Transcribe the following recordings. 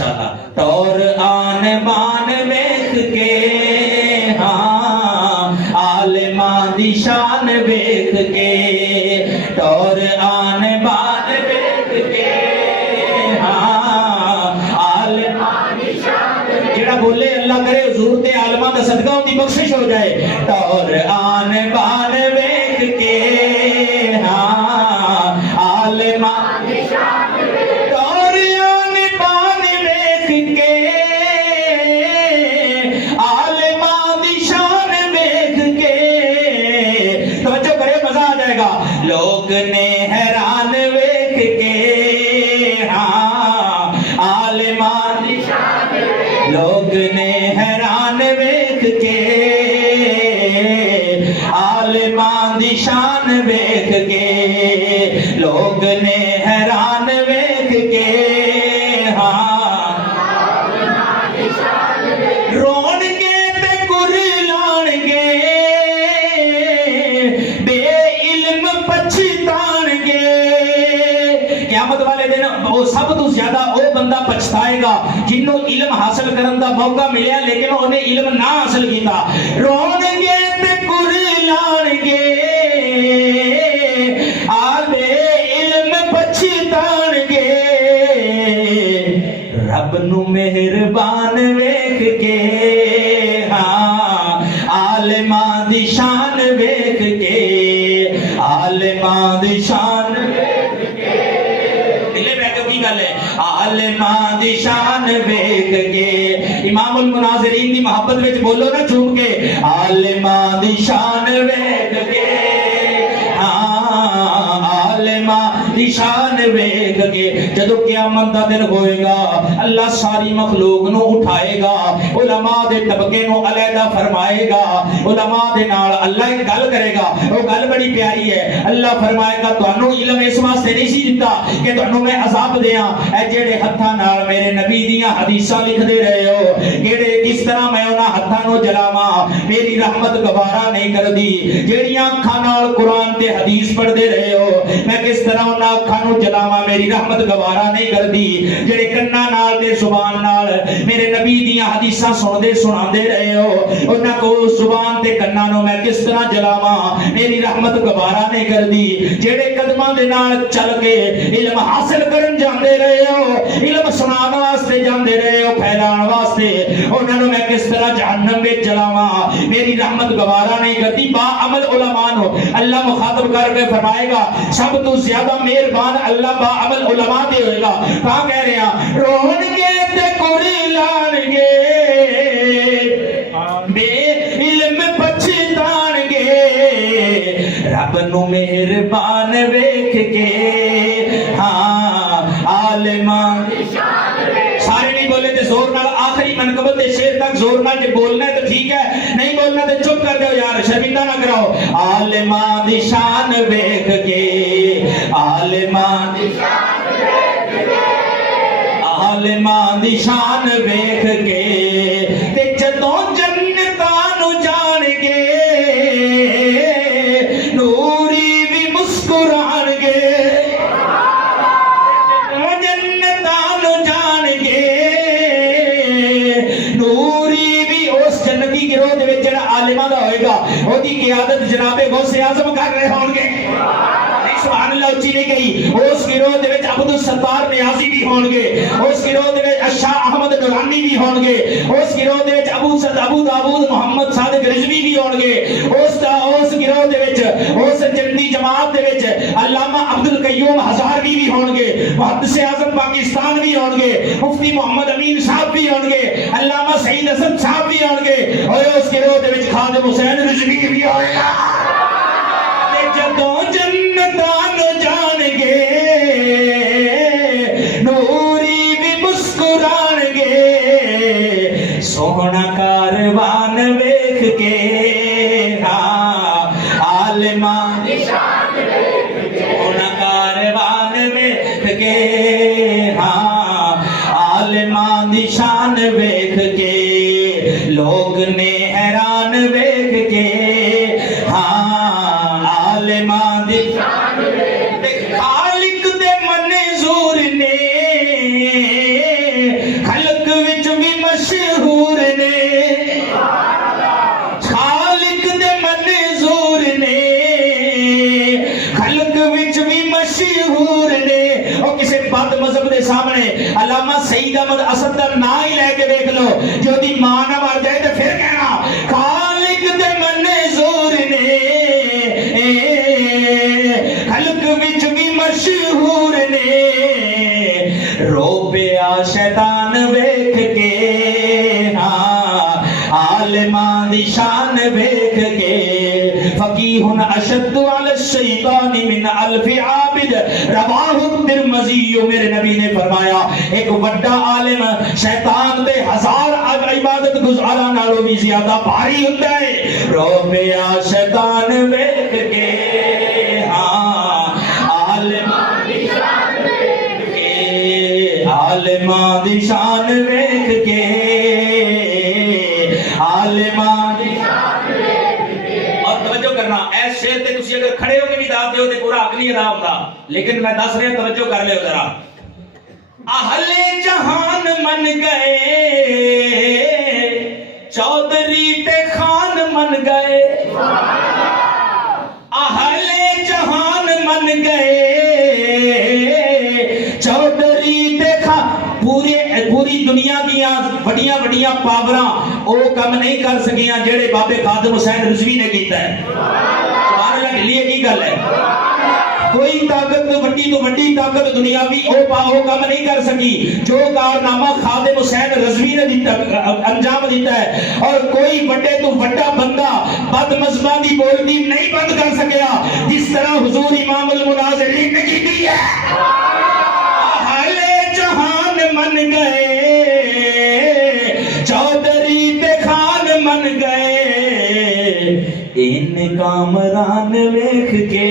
माशाअल्लाह तौर आन बान वेख के हाँ आलिमा दी शान वेख के तौर आन बान वेख के हाँ आलिमा दी शान जेड़ा बोले अल्लाह करे हुजूर ते आलिमा दा सदका उनकी बख्शिश हो जाए तौर आन बान वेख के हाँ आलिमा दी शान लोग ने हैरान वेख के हाँ आलिमा दी शान लोग ने हैरान वेख के आलिमा दी शान वेख के लोग ने हैरान वेख के हाँ रोन के ते कुरलान के क़यामत वाले दिन वो सब तो ज्यादा वो बंदा पछताएगा जिन्हों इल्म हासिल करने का मौका मिला लेकिन उन्हें इल्म ना हासिल किया रोणगे ते कुरलाणगे आले इल्म पछताणगे रब नु मेहरबान वेख के हाँ आलिमा दी शान वेख के आलिमा दी शान आलिमा दी शान वेख के इमामुल मुनाज़िरीन दी मोहब्बत विच बोलो ना झूम के आलिमा दी शान वेख के हाँ आलिमा दी शान वेख के जदों क़यामत दा दिन होएगा अल्लाह सारी मखलूक नूं उठाएगा उलमा दे तबके नूं अलहदा फरमाएगा उलमा दे नाल अल्लाह एक गल करेगा वो गल बड़ी प्यारी है अल्लाह फरमाएगा तुहानू इल्म इस वास्ते नहीं सी दिता कि तुहानू मैं अजाब देआं ऐ जेड़े हत्थां नाल मेरे नबी दीयां हदीसां लिखदे रहे हो जेड़े किस तरह मैं उन्हां हत्थां नूं जलावां मेरी रहमत गवारा नहीं करदी जेड़ियां अखां नाल कुरान ते हदीस पढ़दे रहे हो मैं किस तरह उन्हां अखां नूं जलावां मेरी रहमत गवारा नहीं करदी जेड़े कन्नां नाल ते जुबान नाल मेरे नबी दीयां हदीसां सुनदे सुणांदे रहे हो उन्हां को जुबान ते कन्नां नूं मैं किस तरह जलावां मेरी रहमत गवारा नहीं करदी जेड़े कदमां दे नाल चल के इल्म हासिल करन जांदे रहे हो इल्म सुनाउण वास्ते जांदे रहे हो फैलाउण वास्ते उन्हां नूं मैं किस तरह जहन्नम विच जलावां मेरी रहमत गवारा नहीं करदी बा अमल उलमा नूं अल्लाह मुखातब करके फरमाएगा सब तो ज्यादा मेहरबान अल्लाह बा अमल उलमा ते होएगा ता कह रहे हैं रोणगे ते कुरलाणगे बे इल्म पछताणगे रब नूं मेहरबान वेख के हाँ आलिमा सारे नहीं बोले थे जोर नाल आखिरी मनकबत दे शेर तक जोर नाल जे बोलना है तो ठीक है नहीं बोलना तो चुप कर दो यार शर्मिंदा ना कराओ आलिमा दी शान वेख के आलिमा दी शान वेख के आलिमा दी शान वेख के ते जदों जन्नतां नूं जाणगे नूरी भी मुस्कुराणगे जन्नतां नूं जाणगे नूरी भी उस जन्नती गिरोह दे विच जिहड़ा आलिमा दा होएगा ओदी क़यादत जनाबे गौसे आज़म कर रहे होणगे सुभान अल्लाह उच्ची नहीं गई उस गिरोह दे विच अब्दुल सत्तार नियाज़ी भी होणगे उस गिरोह दे विच शाह अहमद दुरानी भी होणगे उस गिरोह दे विच अबू दाऊद मोहम्मद सादिक रिजवी भी होणगे उस गिरोह दे विच उस जन्नती जमात दे विच अल्लामा अब्दुल कय्यूम हज़ारवी भी होणगे मुहद्दिस आज़म पाकिस्तान भी होणगे मुफ्ती मोहम्मद अमीन साहब भी होणगे अल्लामा सईद हसन साहब भी होणगे और उस गिरोह दे विच खादिम हुसैन रिजवी भी होएगा जदों जन्नतां नूं जाणगे नूरी भी मुस्कुराणगे सोहना कारवान वेख के हाँ आलिमा दी शान वेख के सोहना कारवान वेख के हाँ आलिमा दी शान वेख के लोग ने हैरान वेख के हाँ आलिमा दी शान वेख खालिक दे मंजूर ने مشہور نے خالق دے منظور نے خلق وچ بھی مشہور نے اور کسی بد مذہب دے سامنے علامہ سعید احمد اسد دا نام ہی لے کے دیکھ لو جو دی ماں نہ مر جائے تو پھر کہنا خالق دے منظور نے خلق وچ بھی مشہور نے روبیا شیطان ویکھ کے ہاں عالمان دی شان ویکھ کے فقیہ اشد علی الشیطان من الف عابد رواہ الترمذی میرے نبی نے فرمایا ایک بڑا عالم شیطان تے ہزار عبادت گزاراں نالوں بھی زیادہ بھاری ہوندا ہے روبیا شیطان ویکھ کے ہاں عالمان دی شان ویکھ کے عالمان دی شان ویکھ کے عالمان دی شان ویکھ کے اور توجہ کرنا ایس شیر تے تسی اگر کھڑے ہو کے بھی داد دیو تے پورا حق نہیں ادا ہوندا لیکن میں دس رہا توجہ کر لے ذرا اہل جہان من گئے چودھری تے خان من گئے اہل جہان من گئے چودھری تے خان پوری دنیا دیاں بڑیاں بڑیاں پاوراں او کم نہیں کر سکیاں جڑے بابے خادم حسین رضوی نے کیتا ہے سبحان اللہ ڈلی کی گل ہے کوئی طاقت وڈی تو وڈی طاقت دنیاوی او کم نہیں کر سکی جو کارنامہ خادم حسین رضوی نے انجام دیتا ہے اور کوئی بڑے تو بڑا بندہ بد مذہباں دی بولتی نہیں بند کر سکیا جس طرح حضور امام المناظرین نے کی ہے اہل جہان من گئے چودھری تے خان من گئے ان کامران ویکھ کے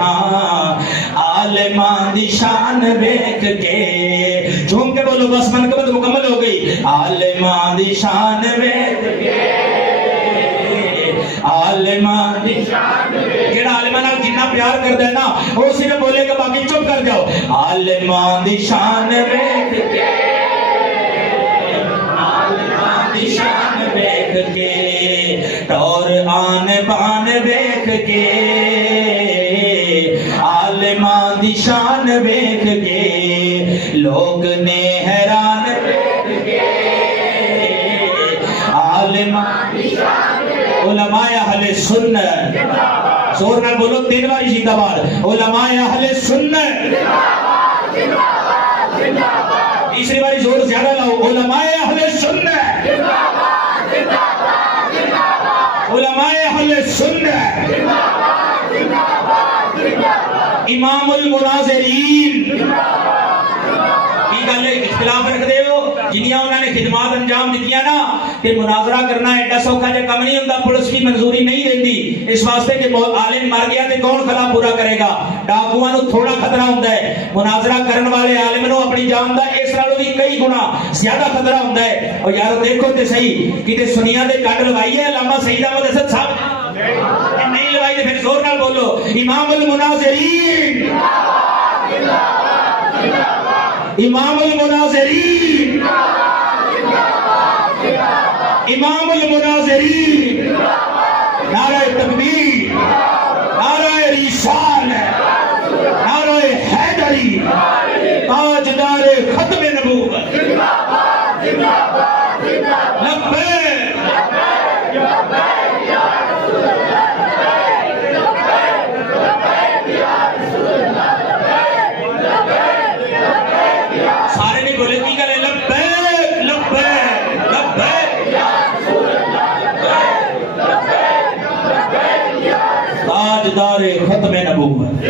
ہاں عالمان دی شان ویکھ کے جھوم کے بولو بس منقبت مکمل ہو گئی عالمان دی شان ویکھ کے عالمان دی شان کیڑا عالمان نال جنہ پیار کردا ہے نا وہ صرف بولے گا باقی چپ کر جاؤ عالمان دی شان ویکھ کے عالمان دی شان ویکھ کے اور آن بان ویکھ کے عالمان دی شان ویکھ کے لوگ نے حیران ویکھ کے عالمان دی شان علماء اہل سنت زور نال بولو تین باری زندہ باد علماء اہل سنت تیسری باری زور زیادہ لاؤ علماء اہل سنت علماء اہل سنت امام المناظرین کی گل اختلاف رکھ دے ہو جنیاں انہوں نے خدمات انجام دتیاں نا کہ مناظرہ کرنا ایڈا سوکھا جا کم نہیں ہوندا پولیس بھی منظوری نہیں دیندی اس واسطے کہ عالم مر گیا تے کون خلا پورا کرے گا ڈاکواں نو تھوڑا خطرہ ہوندا ہے مناظرہ کرن والے عالم نو اپنی جان دا اس نالوں بھی کئی گنا زیادہ خطرہ ہوندا ہے اور یارو دیکھو تے صحیح کتے سنیاں دے کڈ لوائی ہے علامہ سعید احمد اسد صاحب نہیں لوائی تے پھر زور نال بولو امام المناظرین امام المناظرین امام المناظرین نعرہ تکبیر نعرہ رسالت نعرہ حیدری تاجدار ختم نبوت لبیک سارے نہیں بولے کی گل ہے لبیک لبیک لبیک تاجدار ختم نبوت